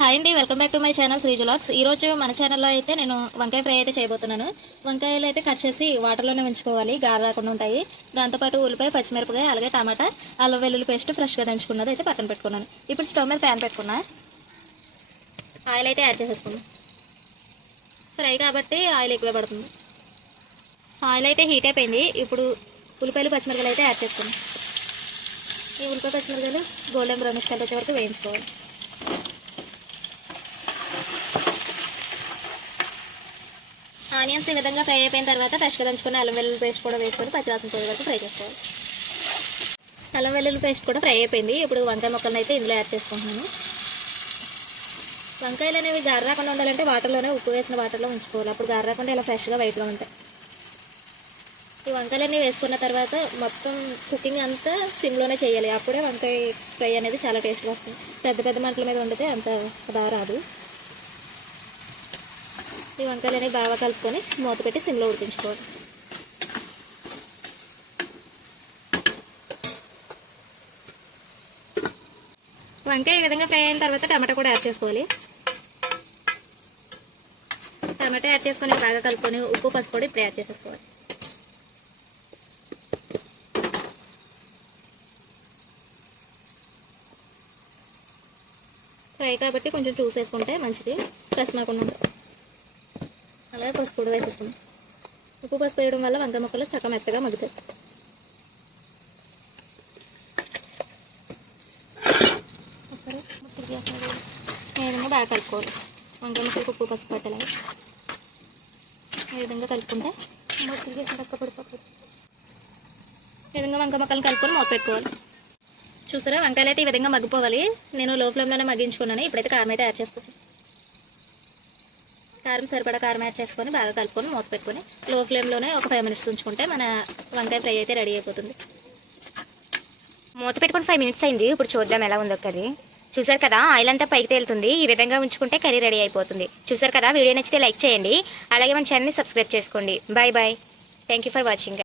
Hi అండి, welcome back to my channel Sreeju vlogs. ఈ రోజు మన ఛానల్లో అయితే నేను వంకాయ ఫ్రై అయితే చేయబోతున్నాను. వంకాయలు అయితే కట్ చేసి వాటర్లోనే ఉంచుకోవాలి, గార రాకుండా ఉంటాయి. దాంతోపాటు ఉల్లిపాయ, పచ్చిమిరపకాయ, అలాగే టమాటా, అల్లం వెల్లుల్లి పేస్ట్ ఫ్రెష్గా దంచుకున్నది అయితే పక్కన పెట్టుకున్నాను. ఇప్పుడు స్టవ్ మీద ప్యాన్ పెట్టుకున్నా, ఆయిల్ అయితే యాడ్ చేసేసుకున్నాను. ఫ్రై కాబట్టి ఆయిల్ ఎక్కువ పడుతుంది. ఆయిల్ అయితే హీట్ అయిపోయింది. ఇప్పుడు ఉల్లిపాయలు, పచ్చిమిరపకాయలు అయితే యాడ్ చేసుకున్నాను. ఈ ఉల్లిపాయ, పచ్చిమిరపకాయలు గోల్డెన్ బ్రౌనిష్ కలర్ వచ్చే వరకు వేయించుకోవాలి. ఆనియన్స్ ఈ విధంగా ఫ్రై అయిపోయిన తర్వాత ఫ్రెష్గా దంచుకొని అల్లం వెల్లుల్లి పేస్ట్ కూడా వేసుకొని పచ్చివాసన పోయే వరకు ఫ్రై చేసుకోవాలి. అల్లం వెల్లుల్లి పేస్ట్ కూడా ఫ్రై అయిపోయింది. ఇప్పుడు వంకాయ ముక్కలను అయితే ఇందులో యాడ్ చేసుకుంటున్నాను. వంకాయలు అనేవి గార రాకుండా ఉండాలంటే వాటర్లోనే ఉప్పు వేసిన వాటర్లో ఉంచుకోవాలి. అప్పుడు గార రాకుండా ఇలా ఫ్రెష్గా వైట్గా ఉంటాయి. ఈ వంకాయలన్నీ వేసుకున్న తర్వాత మొత్తం కుకింగ్ అంతా సిమ్లోనే చేయాలి. అప్పుడే వంకాయ ఫ్రై అనేది చాలా టేస్ట్గా వస్తుంది. పెద్ద పెద్ద మంటల మీద వండితే అంత బాగా రాదు. ఈ వంకాయలని బాగా కలుపుకొని మూత పెట్టి సిమ్లో ఉడికించుకోవాలి. వంకాయ ఈ విధంగా ఫ్రై అయిన తర్వాత టమాటా కూడా యాడ్ చేసుకోవాలి. టమాటా యాడ్ చేసుకొని బాగా కలుపుకొని ఉప్పు, పసుపు కూడా ఇప్పుడు యాడ్ చేసేసుకోవాలి. ఫ్రై కాబట్టి కొంచెం చూసేసుకుంటే మంచిది, కసిమాకుండా ఉంటుంది. అలాగే పసుపు కూడా వేసేసుకుందాం. ఉప్పు, పసుపు వేయడం వల్ల వంకాయ ముక్కలు చక్క మెత్తగా మగ్గుతాయి. ఈ విధంగా బాగా కలుపుకోవాలి. వంకాయ ముక్కలకు ఉప్పు, పసుపు పట్టేలాగా ఈ విధంగా కలుపుకుంటే ఈ విధంగా వంకాయ ముక్కలను కలుపుకొని మూత పెట్టుకోవాలి. చూసారా, వంకాయలు అయితే ఈ విధంగా మగ్గిపోవాలి. నేను లో ఫ్లేమ్లోనే మగ్గించుకున్నాను. ఇప్పుడైతే కారం అయితే యాడ్ చేసుకుంటాను. కారం సరిపడా కారం యాడ్ చేసుకొని బాగా కలుపుకొని మూత పెట్టుకొని లో ఫ్లేమ్లోనే ఒక 5 minutes ఉంచుకుంటే మన వంకాయ ఫ్రై అయితే రెడీ అయిపోతుంది. మూత పెట్టుకొని 5 minutes అయింది. ఇప్పుడు చూద్దాం ఎలా ఉందో కర్రీ. చూసారు కదా, ఆయిల్ అంతా పైకి తేలుతుంది. ఈ విధంగా ఉంచుకుంటే కర్రీ రెడీ అయిపోతుంది. చూసారు కదా, వీడియో నచ్చితే లైక్ చేయండి. అలాగే మన ఛానల్ని సబ్స్క్రైబ్ చేసుకోండి. Bye bye. Thank you for watching.